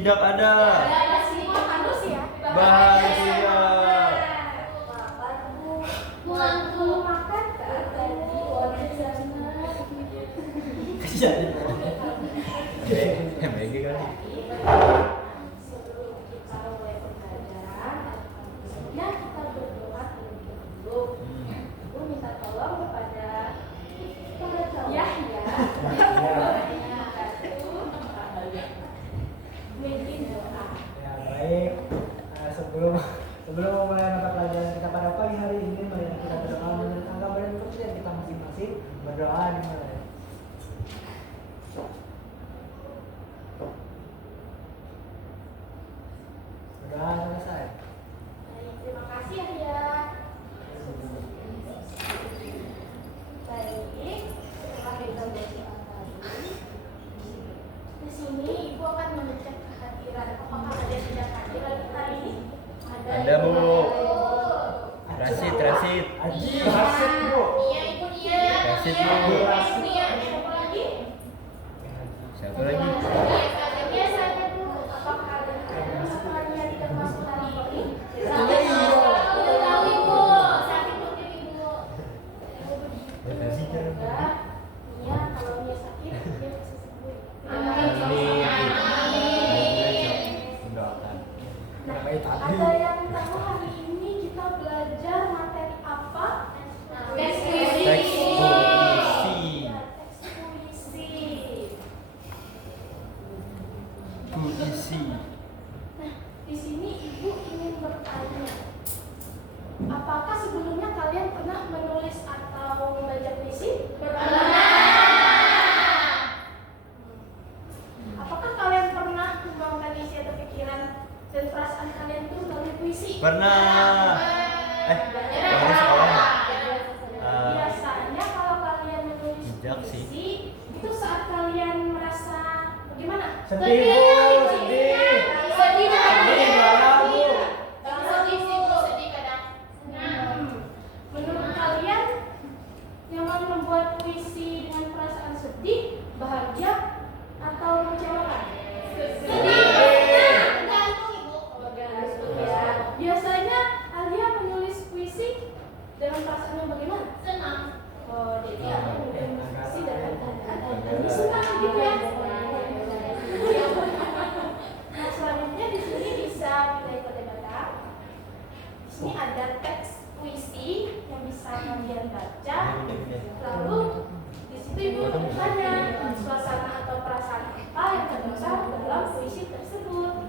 Tidak ada. Bahagia. MBG kali. Sebelum memulai mata pelajaran kita pada pagi hari ini, mari kita berdoa menurut anggapan dan kepercayaan kita masing-masing. Berdoa dimulai. Berdoa selesai. Terima kasih Arya. Baik, setelah kita berdoa tadi, di sini Ibu akan mengecek kehadiran. Apakah ada yang tidak hadir hari ini? Ada Bu. Rasid. Aji, Rasid Bu. Iya Ibu Nia. Rasid Bu. Ibu Nia. Siapa lagi? Siapa lagi? Biasa aja Bu. Apakah ada sekolahnya yang tidak masuk hari ini? Tahu Ibu. Sakit mungkin Ibu. Iya, kalau dia sakit dia bisa sembuh. Amin. Ada yang tahu hari ini kita belajar materi apa? Teks puisi. Teks puisi. Nah, di sini Ibu ingin bertanya, apakah sebelumnya kalian pernah menulis atau membaca puisi? Pernah. Apakah kalian pernah menuangkan isi atau pikiran dan perasaan kalian itu melalui puisi? Pernah. Baru sekolah. Biasanya kalau kalian menulis Bijak sih. puisi, itu saat kalian merasa bagaimana? Sedih Bu, sedih. Sedih Gimana Bu? Sedih kadang. Menurut kalian yang membuat puisi dengan perasaan sedih, bahagia, atau mengecewakan? Tergantung Ibu. Biasanya Alia menulis puisi dengan perasaan yang bagaimana? Senang. Oh, jadi aku menulis puisi dengan keadaan senang gitu ya. Nah, selanjutnya di sini bisa kita ikut-ikutan. Di sini ada teks puisi yang bisa kalian baca. Lalu di situ Ibu bertanya suasana atau perasaan apa yang terdapat dalam puisi tersebut.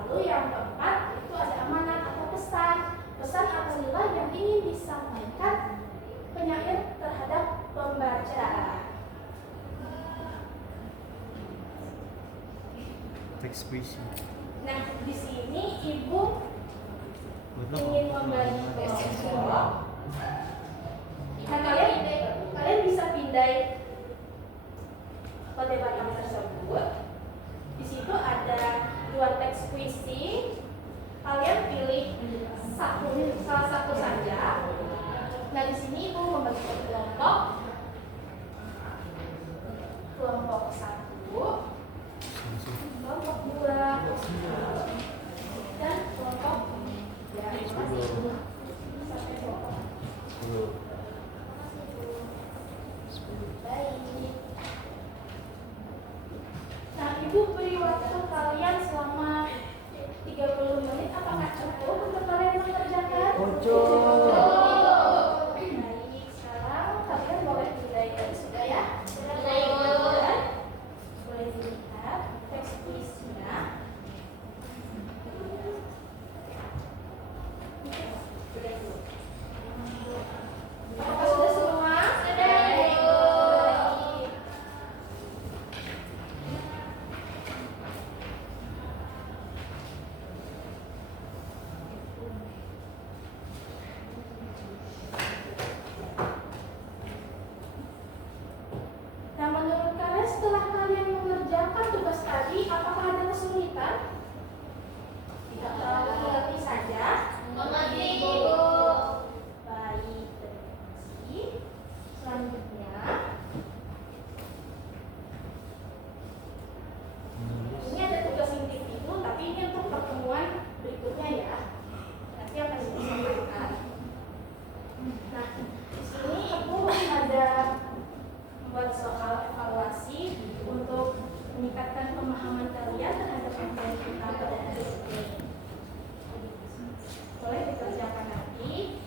Lalu yang keempat itu ada amanat atau pesan. Pesan atau nilai yang ingin disampaikan penyair terhadap pembaca. Teks puisi. Nah, di sini ibu ingin membagi kelompok. Nah, kalian bisa pindai kode batam tersebut. Di situ ada 2 teks puisi. Kalian pilih salah satu saja. Nah, di sini ibu membagi ke kelompok 1, kelompok 2, dan kelompok 3 sampai kelompok 10. Baik. Nah, ibu beri waktu kalian selama 30 menit. Apakah cukup untuk kalian mengerjakan? Cukup. Baik, sekarang kalian boleh mulai sudah ya? Boleh dilihat teks puisinya. Apakah sudah semua? Baik. Nah, menurut kalian setelah kalian mengerjakan tugas tadi, apakah ada kesulitan? Tidak terlalu mengerti saja. Mengerti, Ibu. Baik, terima kasih. Selanjutnya, ini ada tugas individu, tapi ini untuk pertemuan berikutnya ya. Nanti akan disampaikan. Nah, di sini aku ada membuat soal evaluasi untuk meningkatkan pemahaman kalian terhadap materi kita pada hari ini. Boleh dikerjakan nanti.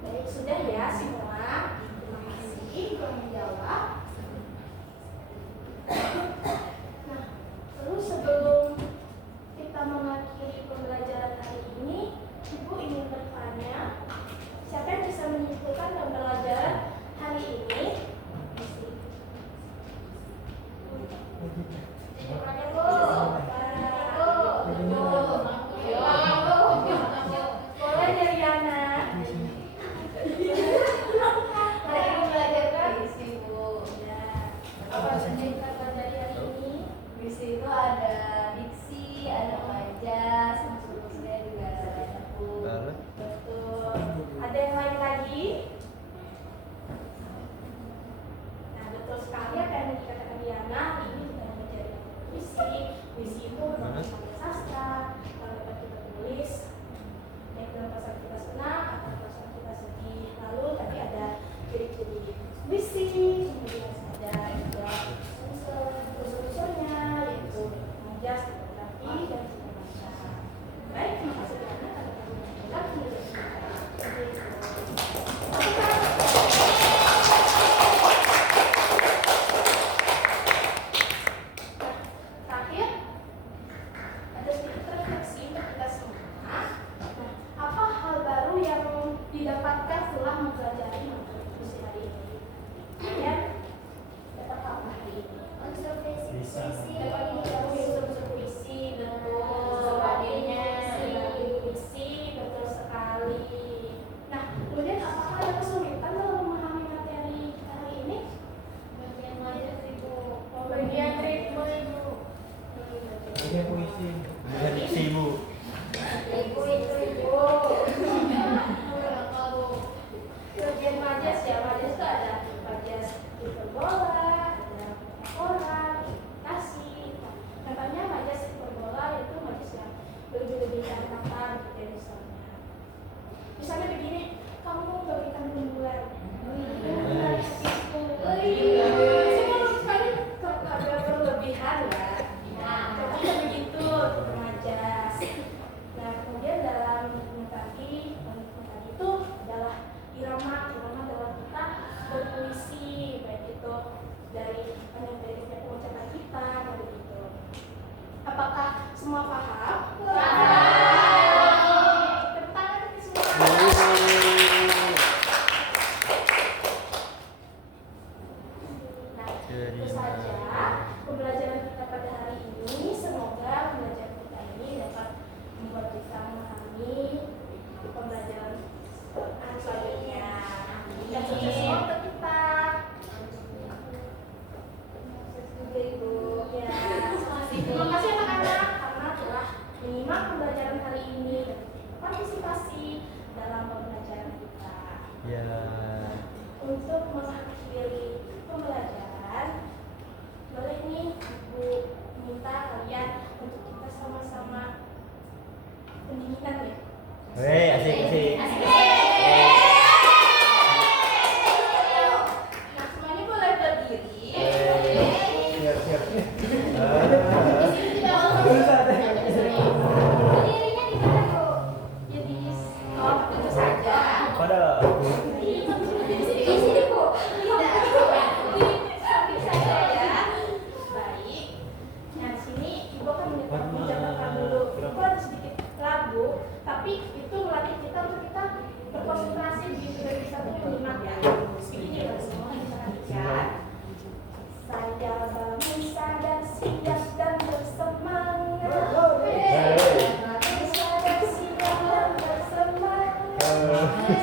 Baik, sudah ya semua. Terima kasih telah menjawab. Nah, terus sebelum kita mengakhiri pembelajaran hari ini, Ibu ingin bertanya, siapa yang bisa menyimpulkan pembelajaran hari ini? Boleh dari Yana. Apa saja yang kita pelajari hari ini? Puisi itu ada diksi, ada majas, maksudnya juga ada buku. Baru. Betul. Ada yang lain lagi? Nah, betul sekali apa yang dikatakan Diana. Ini kita menjadi puisi. Puisi itu merupakan karya sastra. Kalau dapat kita tulis, baik dalam perasaan kita senang atau perasaan kita sedih. Lalu tadi ada ciri-ciri puisi, kemudian ada juga unsur-unsurnya, yaitu majas, tipografi, dan segala macam. Baik, terima kasih Diana. Kalau kamu bilang, terakhir ada sedikit refleksi untuk kita semua. Nah, apa hal baru yang didapatkan setelah mempelajari materi puisi hari ini? Kalian dapat apa hari ini? Unsur Bisa. Dapat unsur puisi, betul. Sebagainya, puisi, betul sekali. Nah, kemudian apakah ada kesulitan dalam memahami materi kita hari ini? bagian majas Ibu. Bagian ritme Ibu. Bagian puisi. Bukan diksi, Bu. Ibu itu Ibu. Ibu. irama dalam kita berpuisi, baik itu dari pengucapan kita, begitu. Apakah semua paham? Tepuk tangan untuk semua. Nah, itu saja pembelajaran kita pada hari ini. Semoga pembelajaran kita ini dapat membuat kita memahami pembelajaran selanjutnya. Dan sukses semua untuk kita. Ya, terima kasih anak-anak karena telah menyimak pembelajaran hari ini dan partisipasi dalam pembelajaran kita. Ya. Untuk mengakhiri pembelajaran, boleh nih Ibu minta kalian untuk kita sama-sama pendinginan ya. Weh, asik. Nah, semuanya boleh berdiri. Siap. Berdirinya di mana tuh? Ya di tentu saja. Pada. Di sini Bu. Tidak. Di samping saja ya. Baik. Nah, sini Ibu akan mencatatkan dulu. Ibu ada sedikit lagu, tapi itu melatih kita untuk kita berkonsentrasi di satu menyimak ya. Ini udah semua kita perhatikan. Saya bangun sadar siap dan bersemangat. Sadar siap dan bersemangat.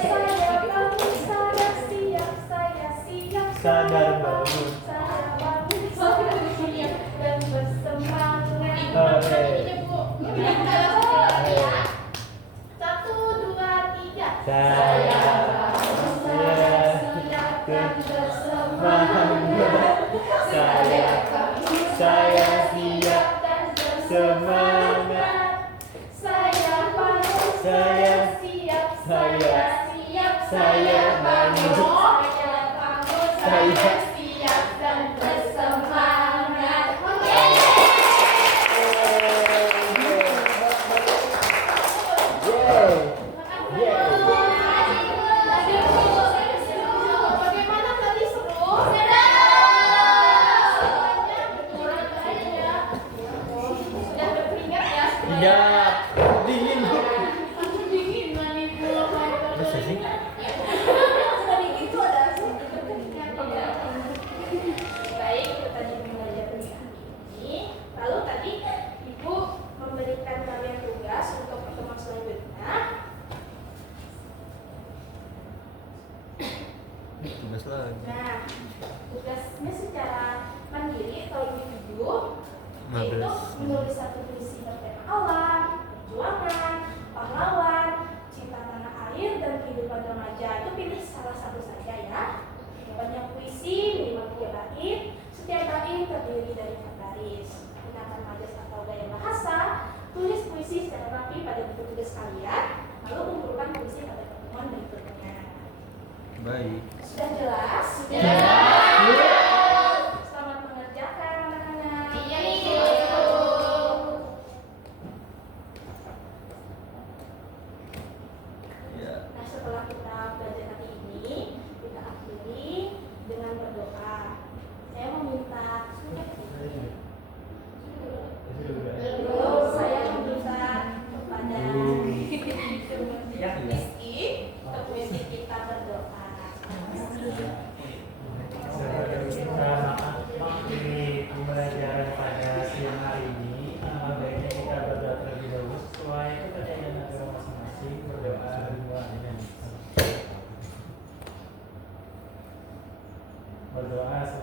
Saya bangun sadar siap, saya siap. Sadar bangun. Saya bangun sadar siap dan bersemangat. Ini Bu. Satu, dua, tiga. Saya bangun sadar siap dan bersemangat. Saya siap dan bersemangat. Saya bangun, saya siap, saya siap, saya bangun, saya siap dan bersemangat. Bagaimana tadi seru? Sudah berkeringat ya? Tidak. Dingin. Dingin lagi Bisa sih. itu ada baik, itu tadi pembelajaran ini. Lalu tadi Ibu memberikan kalian tugas untuk pertemuan selanjutnya. Tugas lagi. Nah, tugasnya secara mandiri atau individu yaitu 15. menulis satu puisi bertema alam, perjuangan, pahlawan, cinta tanah air, dan kehidupan remaja. Itu pilih salah satu saja ya. Banyak puisi, minimal 3 bait. Setiap bait terdiri dari 4 baris. Gunakan majas atau gaya bahasa. Tulis puisi secara rapi pada buku tugas kalian. Lalu kumpulkan puisi pada pertemuan berikutnya. Baik. Sudah jelas? Sudah. Selamat mengerjakan anak-anak. Iya, Ibu. Ya. Nah, setelah kita belajar hari ini, kita akhiri dengan berdoa. Saya meminta saya meminta kepada Rizky untuk memimpin kita berdoa. Di pembelajaran pada siang hari ini, baiknya kita berdoa terlebih dahulu sesuai kepercayaan agama masing-masing. Berdoa berdoa